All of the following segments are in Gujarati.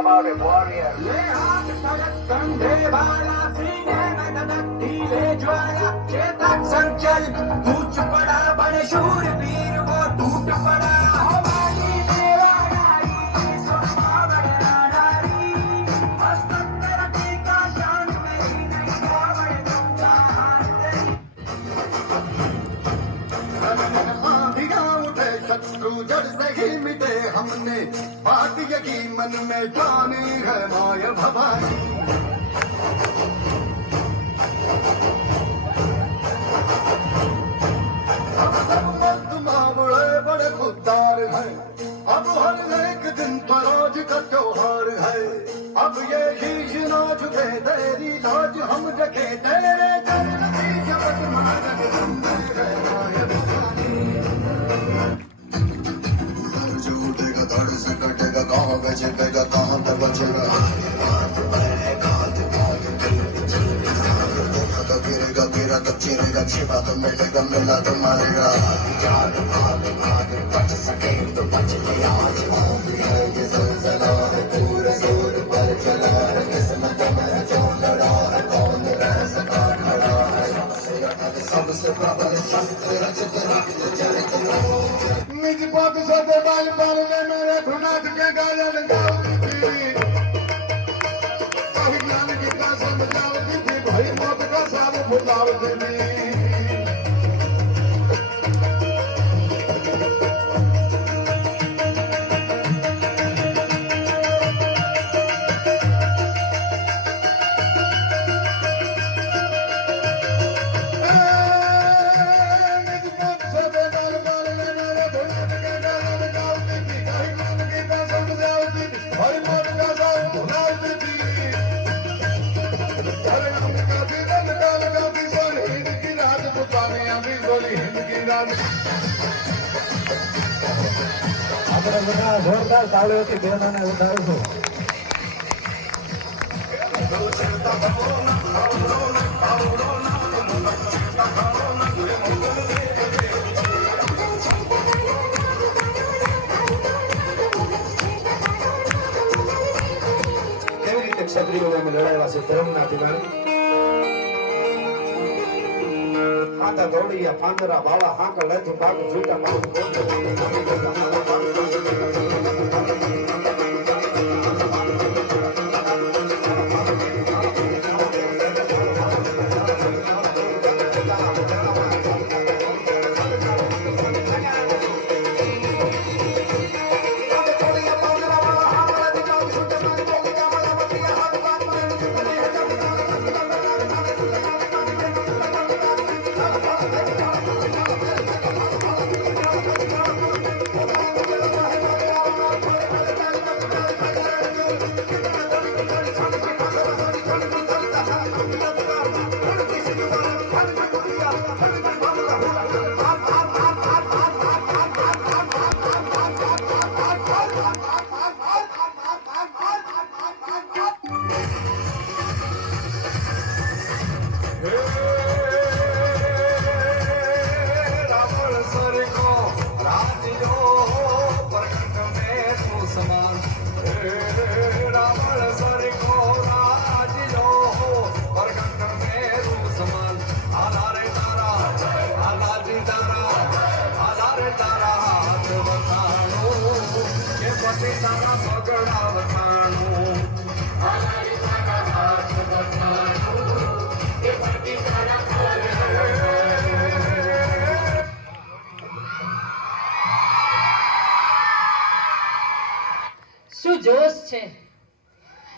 about a warrior. ले हाथ सड़क कंधे वाला सीने में धधकती ले ज्वाला चेतक संचल कूच पड़ा बड़े शूर बात यही मन में ठानी है माया भवानी अब सब मस्त मामले बड़े खुददार हैं अब हर एक दिन स्वराज का त्योहार है अब ये ही ना झुके तेरी लाज हम रखे तेरे तो चिरेगा छिपा तो मिलेगा मिला तो मारेगा जान भाग भाग बच सके तो बच ले आज मौत है ये जलजला है पूरे जोर पर चला है किस्मत में जो लड़ा है कौन रह सका खड़ा है सबसे प्रबल शस्त्र रचित रक्त चरित्र निज पद सद बल पर ले मेरे खुनाथ के गायन गाऊंगी का साथ આપણે બધા જોરદાર તાળીઓથી બહેનોને વધારીશું કેવી રીતે ક્ષત્રિયોને અમે લડાવ્યા છે ધર્મના ઠેકાણે આતા દોડીયા પાંદરા બાવા હાંક લથી પાક ઝૂટા પાક Put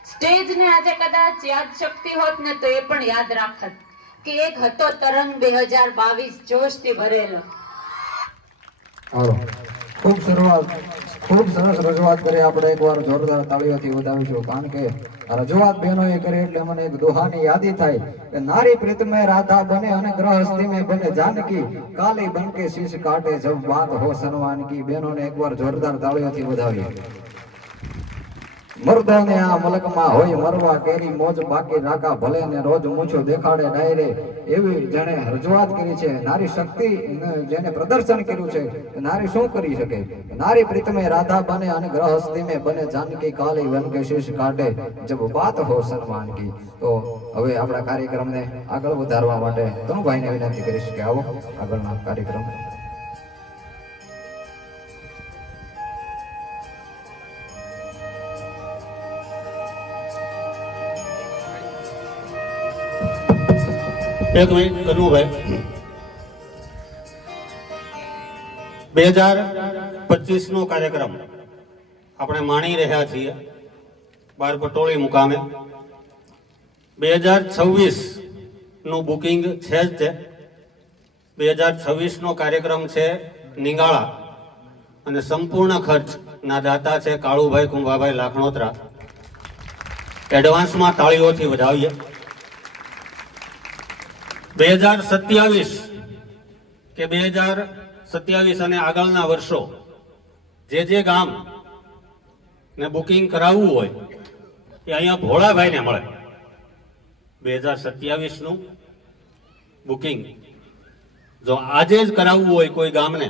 સ્ટેજ ને આજે કદાચ યાદ શક્તિ હોત ને તો એ પણ યાદ રાખત કે એક હતો તરંગ બે હજાર બાવીસ જોશથી ભરેલો ખૂબ શરૂઆત, ખૂબ સરસ રજૂઆત કરી આપણે એકવાર જોરદાર તાળીઓથી વધાવીશું. કારણ કે રજૂઆત બહેનોએ કરી એટલે મને એક દોહાની યાદી થાય કે નારી પ્રીતમે રાધા બને અને ગ્રહસ્થી में બને. જાનકી, કાલી બનકે શીશ કાટે, જબ વાત હો સનવાન કી બહેનોને એકવાર જોરદાર તાળીઓથી વધાવીએ. મર્દોને આ મલકમાં હોય મરવા કેરી મોજ બાકી રાખા ભલે ને રોજ મૂછો દેખાડે ડાયરે. એવી જેણે રજૂઆત કરી છે, નારી શક્તિ જેને પ્રદર્શન કર્યું છે નારી શું કરી શકે? નારી પ્રીતમે રાધા બને અને ગ્રહસ્થી મે બને જાનકી કાલી વન કે કાઢે, જબ બાત હો સન્માન કી તો હવે આપણા કાર્યક્રમને આગળ વધારવા માટે તનુભાઈને વિનંતી કરીશ કે આવો આગળના કાર્યક્રમ. એક મિનિટ કનુભાઈ બે હજાર પચીસ નો કાર્યક્રમ આપણે માણી રહ્યા છીએ. બાર પટોળી મુકામે. બે હજાર છવ્વીસનું બુકિંગ છે જ તે. બે હજાર છવ્વીસ નો કાર્યક્રમ છે નિંગાળા. અને સંપૂર્ણ ખર્ચ ના દાતા છે કાળુભાઈ કુંભાભાઈ લાખણોત્રા. એડવાન્સમાં તાળીઓથી વધાવીએ. બે હજાર સત્યાવીસ કે બે હજાર સત્યાવીસ અને આગળના વર્ષો, જે જે ગામ ને બુકિંગ કરાવવું હોય, એ અહીંયા ભોળાભાઈને મળે. બે હજાર સત્યાવીસનું બુકિંગ જો આજે જ કરાવવું હોય કોઈ ગામને,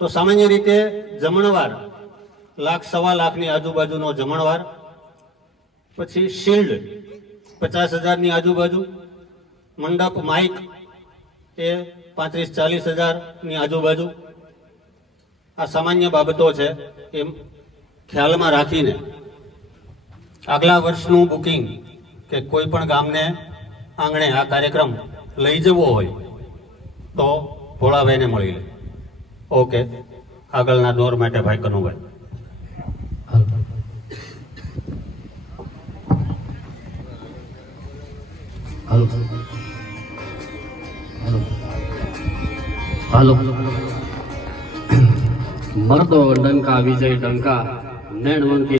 તો સામાન્ય રીતે જમણવાર, લાખ સવા લાખની આજુબાજુનો જમણવાર, પછી શિલ્ડ પચાસ હજારની આજુબાજુ મંડપ માઇક એ પાંત્રીસ, ચાલીસ હજારની આજુબાજુ. આ સામાન્ય બાબતો છે એ ખ્યાલમાં રાખીને આગલા વર્ષનું બુકિંગ કે કોઈ પણ ગામને આંગણે આ કાર્યક્રમ લઈ જવો હોય તો ભોળાભાઈને મળી લે. ઓકે. આગળના દોર માટે ભાઈ કનુભાઈ. હાલો. હલો. મરદો ડંકા વિજય ડંકા નેણવંકી